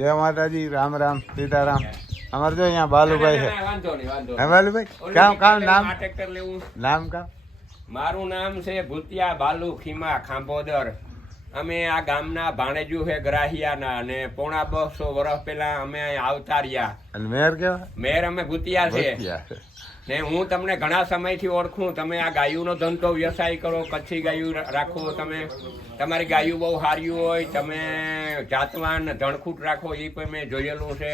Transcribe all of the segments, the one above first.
જય માતાજી, રામ રામ, સીતારામ. અમારે જો અહીંયા બાલુભાઈ છે. હે બાલુભાઈ, કામ નામ નામ કામ? મારું નામ છે ભૂતિયા બાલુ ખીમા ખાંભોદર. અમે આ ગામના ભાણેજુ છે ગ્રાહિયાના અને 250 વર્ષ પહેલા અમે આવતા રહ્યા. અને મેર કેવા? મેર અમે ભૂતિયા છે ને હું તમને ઘણા સમયથી ઓળખું. તમે આ ગાયુંનો ધંધો વ્યવસાય કરો, કચ્છી ગાયું રાખો, તમે તમારી ગાયું બહુ સારી હોય, તમે જાતવાન ધણખૂટ રાખો, એ પણ મેં જોયેલું છે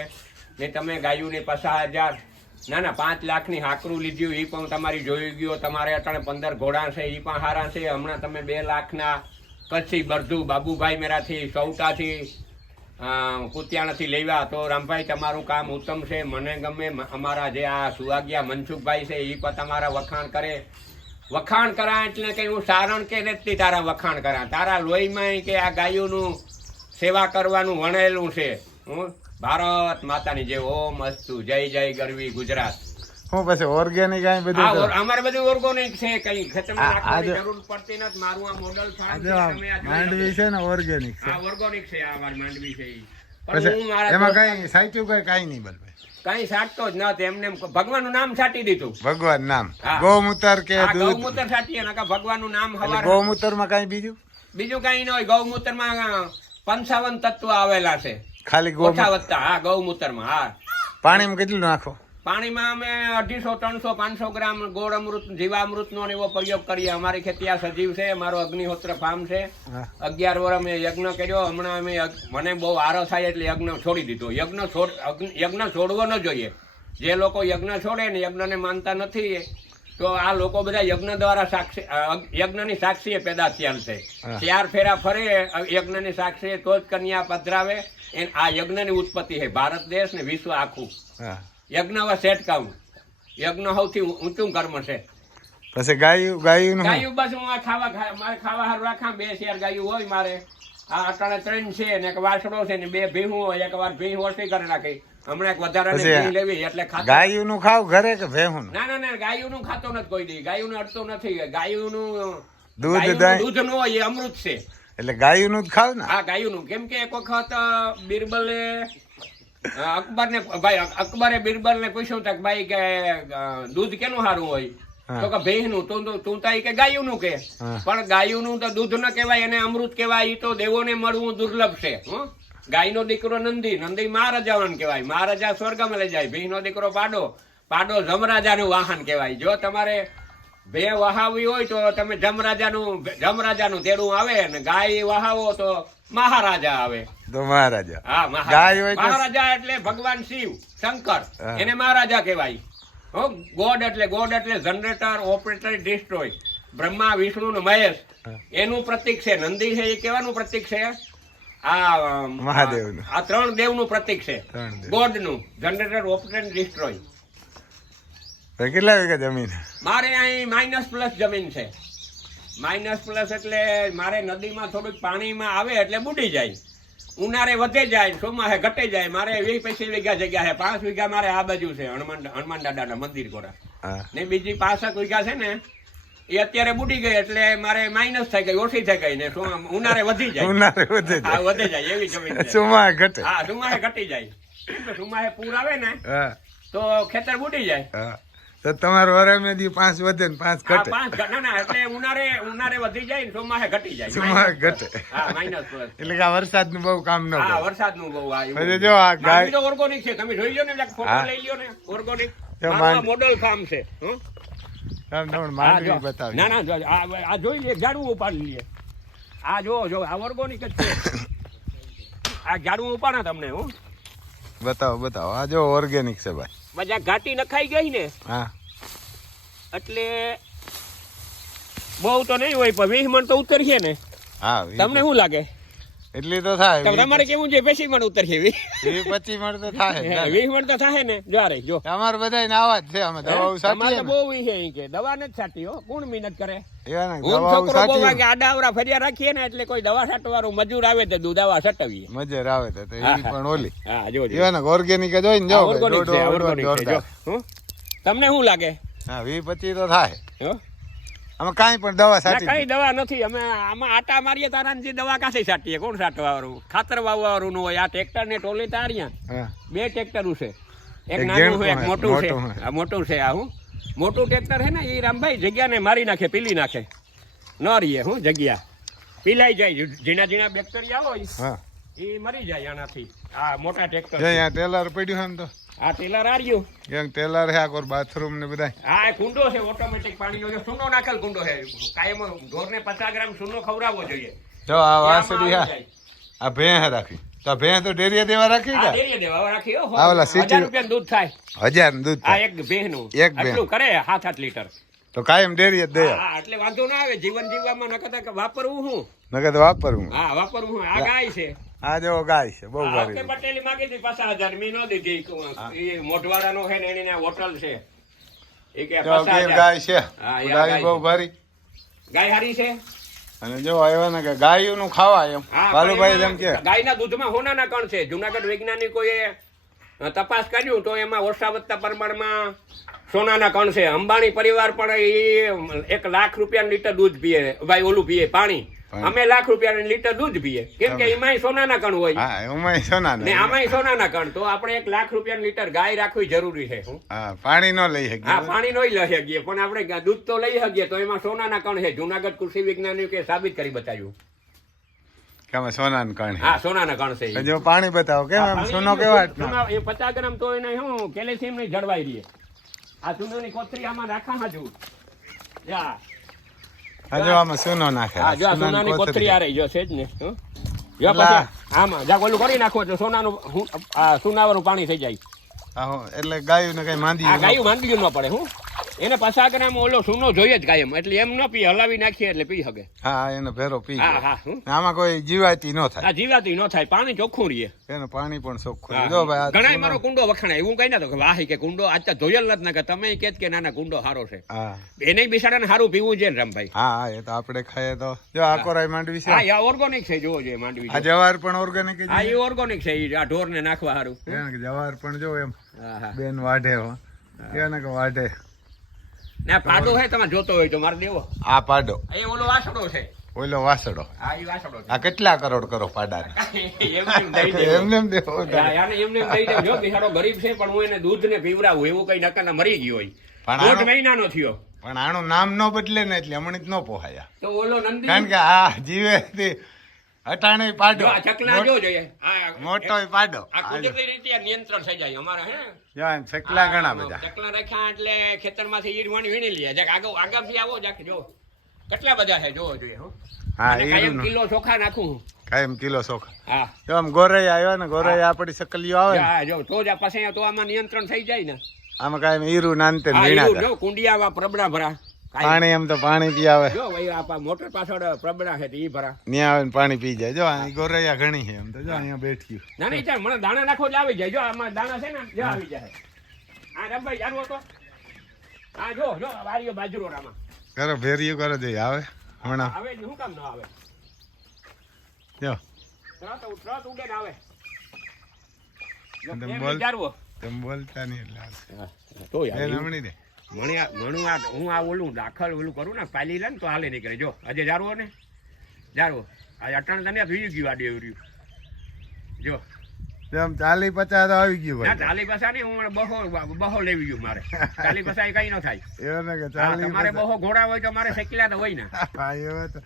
ને. તમે ગાયુંને 50,000 ના 5 લાખની હાકરું લીધું, એ પણ તમારી જોઈ ગયો. તમારે અત્યારે 15 ઘોડા છે, એ પણ સારા છે. હમણાં તમે 2 લાખના કચ્છી બરધું બાબુભાઈ મેરાથી સૌતાથી કુતિયાણાથી લેવા. તો રામભાઈ તમારું કામ ઉત્તમ છે, મને ગમે. અમારા જે આ સુવાગ્યા મનસુખભાઈ છે એ પણ તમારા વખાણ કરે. વખાણ કરા એટલે કે હું સારણ કે નથી તારા વખાણ કરા. તારા લોહીમાં કે આ ગાયોનું સેવા કરવાનું વણેલું છે. હું ભારત માતાની જે ઓમ અસ્તુ, જય જય ગરવી ગુજરાત. હું પછી ઓર્ગેનિક આ બધું અમારે બધું ઓર્ગેનિક છે, કઈ ખતમ નાખવાની જરૂર પડતી નથી. મારું આ મોડલ માંડવી છે ને ઓર્ગેનિક છે. આ ઓર્ગેનિક છે, આ મારી માંડવી છે. એમાં કઈ સાચું કઈ નહીં બલભાઈ, કઈ સાટતો જ નથી. એમને ભગવાનનું નામ છાટી દીધું. ભગવાન નામ ગૌમૂત્ર કે ગૌમૂત્ર છાટીએ ને ભગવાનનું નામ. ગૌમૂત્ર માં કઈ બીજું કઈ ન હોય. ગૌમૂત્ર માં 55 તત્વ આવેલા છે ખાલી ઓછા વધતા. હા, ગૌમૂત્ર માં. હા, પાણીમાં કેટલું નાખો? પાણીમાં અમે 250, 300, 500 ગ્રામ ગોળ અમૃત, જીવામૃત નો એવો પ્રયોગ કરીએ. અમારી ખેતી આ સજીવ છે. મારો અગ્નિહોત્ર ફાર્મ છે. 11 વર્ષ મેં યજ્ઞ કર્યો. હમણાં મને બહુ આરો થાય એટલે યજ્ઞ છોડી દીધો. યજ્ઞ છોડવો ન જોઈએ. જે લોકો યજ્ઞ છોડે ને યજ્ઞને માનતા નથી, તો આ લોકો બધા યજ્ઞ દ્વારા સાક્ષી, યજ્ઞની સાક્ષીએ પેદા થયા છે. 4 ફેરા ફરે યજ્ઞની સાક્ષીએ તો જ કન્યા પધરાવે. આ યજ્ઞની ઉત્પત્તિ છે. ભારત દેશ ને વિશ્વ આખું યજ્ઞ સેટ કામ. યજ્ઞ સૌથી ઊંચું કર્મ છે. પછી ગાયું બસ હું આ મારે ખાવા હારું રાખા. 2 શેર ગાયું હોય મારે. આ અટાણે 3 છે ને એક વાસડો છે ને 2 ભીહું હોય. એક વાર ભીહ ઓછી કરી નાખી. હમણાં એક વધારાની ભીહ લેવી એટલે ગાયું નું ખાવ ઘરે કે ભેહું? ના ગાયું નું ખાતો નથી કોઈ દી. ગાયું નું અડતો નથી. ગાયું નું દૂધ નો હોય, એ અમૃત છે. એટલે ગાયું નું જ ખાવ ને? હા, ગાયું નું. કેમ કે એક વખત બિરબલે અકબરે બિરબલ ને પૂછ્યું કે ભાઈ કે દૂધ કેનું સારું હોય? તો કે ભેહ નું. તું તો કે ગાયું નું કે. પણ ગાયું નું તો દૂધ ન કહેવાય, એને અમૃત કહેવાય. એ તો દેવોને મળવું દુર્લભ છે. ગાય નો દીકરો નંદી મહારાજા કહેવાય. મહારાજા સ્વર્ગમાં લઈ જાય. ભેહ નો દીકરો પાડો જમરાજાનું વાહન કહેવાય. જો તમારે ભે વહાવી હોય તો તમે જમરાજાનું તેડું આવે ને ગાય વહાવો તો મહારાજા આવે. તો મહારાજા. હા, મહારાજા એટલે ભગવાન શિવ શંકર, એને મહારાજા કહેવાય. ગોડ એટલે generator, operator, destroy. Brahma, Vishnu ને મહેશ એનું પ્રતીક છે. નંદી છે એ કેવાનું પ્રતીક છે? આ મહાદેવ. આ 3 દેવ નું પ્રતીક છે. ગોડ નું જનરેટર, ઓપરેટર, ડિસ્ટ્રોય. કેટલા વીઘા જમીન? મારે અહીં -+ જમીન છે. -+ એટલે મારે નદીમાં થોડુંક પાણીમાં આવે એટલે બુડી જાય. ઉનાળે વધે જાય, ચોમાસે ઘટે જાય. મારે 20-25 વીઘા જગ્યા છે. 5 વીઘા મારે આ બાજુ છે, હનુમાન દાદાના મંદિર કોરા. ને બીજી 5 વીઘા છે ને એ અત્યારે બુડી ગઈ એટલે મારે માઇનસ થઈ ગઈ, ઓછી થઈ ગઈ ને ઉનાળે વધી જાય. વધે જાય એવી જમીન છે. ચોમાસે ઘટે. હા, ચોમાસે ઘટી જાય. ચોમાસે પૂર આવે ને તો ખેતર બુડી જાય. તો તમારો વરામેદી 5 વધે ને 5 ઘટે. ના એટલે ઉનાળે વધી જાય ને ચોમાસે ઘટી જાય. ચોમાસે ઘટે. હા, -+ એટલે કે વરસાદ નું બહુ કામ ન કરે. હા, વરસાદ નું બહુ આવ્યું. જો આ ગાય તો ઓર્ગેનિક છે. તમે જોઈ લો ને, ફોટો લઈ લ્યો ને. ઓર્ગેનિક મોડલ ફાર્મ છે. માંડવી બતાવી. ના આ જોઈ લે, ઝાડવું ઉપાડી લઈએ. આ જો આ ઓર્ગેનિક જ છે. આ ઝાડવું ઉપાડા તમને. બતાવો. આ જો ઓર્ગેનિક છે ભાઈ. મજા ઘાટી નખાઈ ગઈ ને એટલે બહુ તો નહીં હોય, પણ 20 મણ તો ઉતરીએ ને. હા, તમને શું લાગે? એટલી તો થાય. તમારે કેવું છે? 20 મણ ઉતરીએ? 20-25 મણ તો થાય. 20 મણ તો થાય ને. જો અમારે બધા આવા જ છે. અમે દવાઓ છાંટીએ. બહુ છે કે દવા નથી છાંટી. કોણ મહેનત કરે? આડાવરા ફર્યા રાખીએ ને એટલે કોઈ દવા છાંટવાનું મજૂર આવે તો દવા છાંટવીએ. મજૂર આવે તો પણ ઓલી. હા, જો ઓર્ગેનિક જ હોય ને. જો તમને શું લાગે? હા, 20-25 તો થાય. આમાં કાંઈ પણ દવા ના સાચી કઈ દવા નથી અમે આમાં આટા મારીએ તારાની દવા કાંસી સાટીએ કોણ સાટવા વાળું ખાતર વાવવા વાળું નું હોય આ ટ્રેક્ટર ને ટોલી તાર્યા હા 2 ટ્રેક્ટરું છે એક એક નાનું છે એક ઝીણકું મોટું છે મોટું છે. આ મોટું છે આ હું મોટું ટ્રેક્ટર છે ને એ રામભાઈ જગ્યાને મારી નાખે પીલી નાખે ન રહીએ હું જગ્યા પીલાઈ જાય ઝીણા ઝીણા બેક્ટેરિયા હોય હા એ મરી જાય આનાથી આ મોટા ટ્રેક્ટર જો અહીંયા ટેલર પડ્યું આમ તો આ ટેલર આર્યું એક ટેલર છે આખો બાથરૂમ ને બધા આ કુંડો છે ઓટોમેટિક પાણીનો જો સૂનો નાખેલ કુંડો છે કાયમ ઢોરને 50 ગ્રામ સૂનો ખવડાવવો જોઈએ જો આ એ વાસળી આમાં હા આવી જાય. આ ભેંસ રાખી તો આ ભેંસ તો ડેરીએ દેવા રાખી આ કે ડેરીએ દેવા રાખી હો આ ઓલા 1000 રૂપિયાનું દૂધ થાય 1000 નું દૂધ આ થાય. એક ભેંસનું એક ભેંસ. આટલું કરે 7-8 લીટર તો કાયમ ડેરીએ જ દે હા એટલે વાંધો ના આવે જીવન જીવવામાં નકર તો વાપરવું હું નકર તો વાપરવું હા વાપરવું હું આ ગાય છે આ જો ગાય છે બહુ આ સારી વખતે પટેલી માગી હતી 50,000 મી નો દીધી એ મોઢવાડાનો છે ને એની ત્યાં હોટલ છે એ કે જો ગીર 50,000 ગાય છે હા, એ આ ગાય ગાય બહુ છે. ભારી ગાય હારી છે અને જો આવ્યા ને કે ગાયું નું ખાવા એમ હા, બાલુભાઈ પણ જેમ કે એમાં ગાયના દૂધમાં હોનાના કણ છે જુનાગઢ વૈજ્ઞાનિકોએ તપાસ કર્યું તો એમાં ઓછા વધતા પ્રમાણમાં સોનાના કણ છે અંબાણી પરિવાર પણ એ 1 લાખ રૂપિયાનું લીટર દૂધ પીએ ભાઈ ઓલું પીએ પાણી અમે 1 લાખ રૂપિયાનું લીટર દૂધ પીએ કેમ કે એમાંય સોનાના કણ હોય હા એમાં સોના ને આમાંય સોનાના કણ તો આપણે 1 લાખ રૂપિયાનું લીટર ગાય રાખવી જરૂરી છે હું હા પાણી નો લઈ હા શકીએ પાણી નો લઈ શકીએ પણ આપણે દૂધ તો લઈ શકીએ તો એમાં સોનાના કણ છે જુનાગઢ કૃષિ વૈજ્ઞાનિકે સાબિત કરી બતાવ્યું કે આમાં સોનાનું કણ હા સોનાના કણ છે છે એ. જો પાણી બતાવો કેમ આમ સોનો કેવા સોના એ 50 ગ્રામ તો એને શું કેલ્શિયમ ની જળવાઈ રહે આ ચૂનોની કોથળી આમાં રાખા હાજુ જા આ જો આમાં સોનો નાખે હા જો આ સોનાની કોથળી આ રહી જો છે જ ને હં? જો પછી આમાં જા ઓલું કરી નાખો એટલે સોનાનું આ સોનાવાળું પાણી થઈ જાય એટલે ગાયું ને કઈ માંદી આ ગાયું માંદગી ન પડે હું એને 50 ગ્રામ ઓલો સૂનો જોઈએ જ કાયમ એટલે એમ ન પીએ હલાવી નાખીએ એટલે પી શકે હા એને ભેરો પી હા જાય. હા હું આમાં કોઈ જીવાતી ન થાય આ જીવાતી ન થાય પાણી ચોખ્ખું રહીએ એનું પાણી પણ ચોખ્ખું હા. જો ભાઈ આ ઘણાય સોનો- મારો કુંડો વખણાય એવું કઈ ના તો કે વાહ કે કુંડો આજ તો જોયેલ નથી ને કે તમે કેત કે નાના કુંડો સારો છે હા એને બિચારાને સારું પીવું છે ને રામભાઈ હા હા, એ તો આપણે ખાઈએ તો જો આ કોરાઈ માંડવી છે હા આ ઓર્ગોનિક છે જોવો જોઈએ માંડવી આ જવાર પણ ઓર્ગેનિક જ હા એ ઓર્ગોનિક છે ઈ આ ઢોર ને નાખવા સારું છે કે જવાર પણ જો એમ હા હા બેન વાઢે હો એને કે વાઢે ના પાડો છે તમે જોતો હોય તો મારે દેવો આ પાડો એ ઓલો વાસડો છે ઓલો વાસડો હા એ વાસડો છે આ કેટલા કરોડ કરો પાડાને એમ દઈ દેવો. એમને એમ દેવો હા, યાને એમને એમ દઈ દેવો. જો બિચારો ગરીબ છે પણ હું એને દૂધ ને પીવડાવું એવું કઈ નકાના મરી ગયો હોય પણ 1.5 આનો- મહિનાનો થયો પણ આનું નામ ન બદલે ને એટલે હમણાં જ ન પોહાયા તો ઓલો નંદી કારણ કે આ જીવે તે અટાણે પાડો જો આ ચકલા જો જોઈએ આ મોટો પાડો આ કુદરતી રીતે આ નિયંત્રણ થઈ જાય અમારા હે જો આમ ચકલા ઘણા બધા ચકલા રાખ્યા એટલે ખેતરમાંથી ઈડ વાણી વીણી લે જાક આગળથી આવો જાક જો કેટલા બધા છે જોવો જોઈએ હો હા અને કાયમ ઈનું કિલો ચોખા નાખું હું. કાયમ કિલો સોખા હા જો આમ ગોરૈયા આવ્યા ને ગોરૈયા આપણી સકલીઓ આવે ને હા જો તો જ આ પછી તો આમાં નિયંત્રણ થઈ જાય ને આમાં કાયમ ઈરું નાનતે હા વીણા એવું જો કુંડિયા પ્રબડા ભરા કાયમ. પાણી એમ તો પાણી પી આવે જો ભાઈ આ મોટર પાછળ પ્રબડા છે તો ઈ ભરા ત્યાં આવે ને પાણી પી જાય જો આ ગોરૈયા ઘણી છે એમ તો જો અહીંયા બેઠી ના નહીં ચાલ મને દાણા નાખો એટલે આવી જાય જો આમાં દાણા છે ને જો આવી જાય હા રમભાઈ જારું હતો હા જો વારીઓ બાજરો રામાં કરો ભેરિયું કરો જોઈએ આવે હમણાં આવે જ શું કામ ન આવે જો ટ્રક ઉડે ને આવે જો તમે કેમ બોલ. વિચારવો? તમે બોલતા નહીં એટલે આવશે. હા, તો યાર બેન એવું. હમણી દે મણું આ હું આ ઓલું દાખલ ઓલું કરું ને પાલી લે ને તો હાલે નીકળે જો આજે જારવો ને જારવો આ અટાણ તને થઈ ગયું આ ડેવર્યું જો જેમ 40-50 તો આવી ગયું ના ભાઈ 40 પૈસા નહીં હું બહો લેવી ગયું મારે 40 પૈસા કઈ ન થાય એવું ને કે હા, 40 તમારે બહો ઘોડા હોય તો મારે શેકલા તો હોય ને હા એવો તો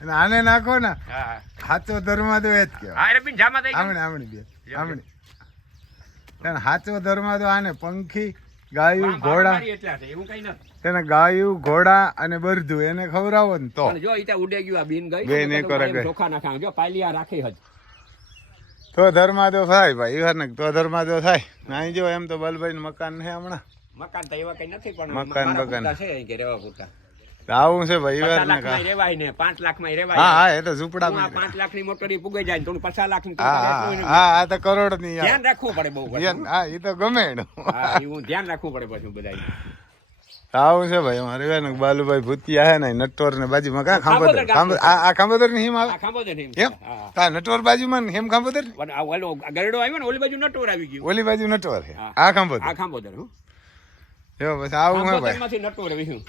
અને આને નાખો ને હા હાચો ધર્મ તો એ જ કહેવાય હા એટલે બી જામાં થઈ ગયું આમણે બે આમણે હાચો ધર્મ તો આને પંખી ગાયું ઘોડા મારી એટલા છે એવું કઈ નથી તેને ગાયું ઘોડા અને બરધું એને ખવડાવો ને તો પણ જો ઈ ત્યાં ઉડે ગયું આ બીન ગઈ બેન ને એક તો વાર એમ ગઈ. ચોખા નાખા જો પાલિયા રાખી હજ તો ધર્મ તો થાય ભાઈ ઈવર ને તો ધર્મ તો થાય નાઈ જો એમ તો બલભાઈ મકાન છે હમણાં મકાન તો એવા કઈ નથી પણ મકાન મારા બકાન. પૂરતા છે અહીં કે રેવા પૂરતા આવું છે ભાઈ 50 ઈવર ને લાખમાં ય રેવાય ને 5 લાખમાં ય રેવાય હા હા એ તો ઝૂંપડા હું આ 5 લાખની મોટર ઈ પુગાઈ જાય ને થોડું 50 લાખની હા હા હા આ તો કરોડ ની ધ્યાન રાખવું પડે બહુ બધું. હા એ તો ગમે એનું હા એવું ધ્યાન રાખવું પડે પછી બધાય આવું છે ભાઈ અમારે ને બાલુભાઈ ભૂતિયા હે ને નટવર ને બાજુમાં કા ખાંભોદર ખાંભોદર આ ખાંભોદર ની હિમ આવે આ ખાંભો દે ને એમ. એમ હા તા નટવર બાજુમાં ને હિમ ખાંભોદર પણ આ ઓલો ગરડો આવ્યો ને ઓલી બાજુ નટોર આવી ગયું ઓલી બાજુ નટવર છે હા. આ ખાંભોદર આ ખાંભોદર હું જો બસ આવું હે ભાઈ ખાંભોદરમાંથી નટોર આવ્યું